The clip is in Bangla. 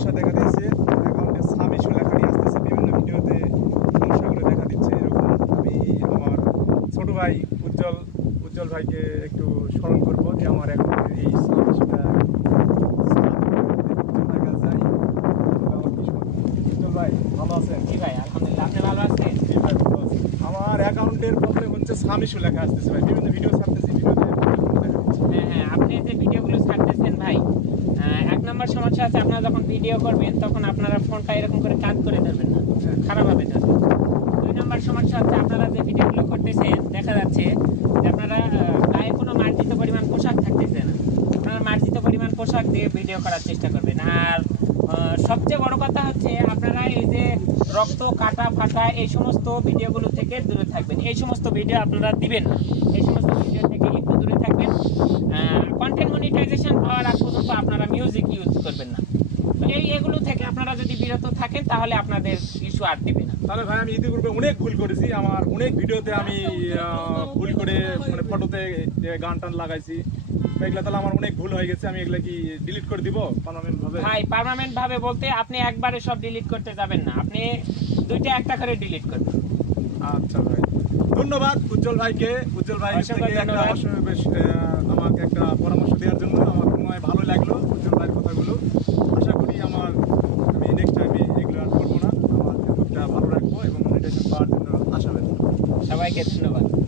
সমস্যা দেখা দিয়েছে। অ্যাকাউন্টে সাম ইস্যু লেখাটি আসতেছে বিভিন্ন ভিডিওতে সমস্যাগুলো দেখা দিচ্ছে এরকম। আমি আমার ছোট ভাই উজ্জ্বল উজ্জ্বল ভাইকে একটু স্মরণ করব যে আমার অ্যাকাউন্টের এই সাম ইস্যুটা উজ্জ্বল ভাই ভালো আছেন? জি ভাই আলহামদুলিল্লাহ আপনি ভালো আছেন? জি ভাই ভালো আছি। আমার অ্যাকাউন্টের প্রবলেম হচ্ছে সাম ইস্যু লেখা আসতেছে ভাই। বিভিন্ন ভিডিও ছাড়তেছি ভিডিওতে হ্যাঁ হ্যাঁ আপনি যে ভিডিওগুলো নম্বর সমস্যা আছে, আপনারা যখন ভিডিও করবেন, তখন আপনারা ফোনটা এরকম করে কাজ করে ধরবেন না। খারাপ হবে ধরবেন দুই নম্বর সমস্যা হচ্ছে, আপনারা যে ভিডিওগুলো করতেছেন, দেখা যাচ্ছে যে আপনারা গায়ে কোনো মার্জিত পরিমাণ পোশাক থাকতেছে না। আপনারা মার্জিত পরিমাণ পোশাক দিয়ে ভিডিও করার চেষ্টা করবেন। আর সবচেয়ে বড় কথা হচ্ছে, আপনারা এই যে রক্ত, কাটা, ফাটা, এই সমস্ত ভিডিওগুলো থেকে দূরে থাকবেন। এই সমস্ত ভিডিও আপনারা দিবেন না। এই সমস্ত ভিডিও থেকে একটু দূরে থাকবেন কন্টেন্ট মনিটাইজেশন পাওয়ার আগ পর্যন্ত আপনারা মিউজিক ইউজ করবেন না। এই এগুলো থেকে আপনারা যদি বিরত থাকেন তাহলে আপনাদের ইস্যু আর দিবে না। তাহলে ভাই আমি ইতিপূর্বে অনেক ভুল করেছি। আমার অনেক ভিডিওতে আমি ভুল করে মানে ফটোতে গান টান লাগাইছি। এগুলা তাহলে আমার অনেক ভুল হয়ে গেছে। আমি এগুলা কি ডিলিট করে দিব পার্মানেন্ট ভাবে? ভাই পার্মানেন্ট ভাবে বলতে আপনি একবারে সব ডিলিট করতে যাবেন না। আপনি দুইটা একটা করে ডিলিট করবেন আচ্ছা ভাই। ধন্যবাদ উজ্জ্বল ভাইকে। উজ্জ্বল ভাই থেকে একটা আমাকে একটা পরামর্শ కెప్టెన్ వాళ్ళు